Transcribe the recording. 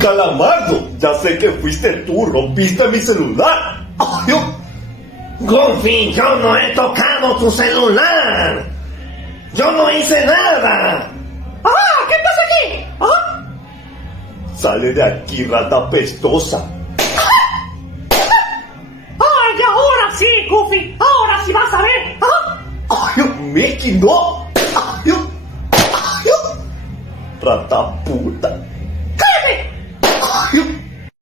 Calamardo, ya sé que fuiste tú, rompiste mi celular. ¡Ay! Goofy, yo no he tocado tu celular. Yo no hice nada. ¡Ah! ¿Qué pasa aquí? ¿Ah? Sale de aquí, rata pestosa. ¡Ay, ahora sí, Goofy! ¡Ahora sí vas a ver! ¿Ah? ¡Ay, Mickey, no! ¡Ay! ¡Ay! ¡Rata puta!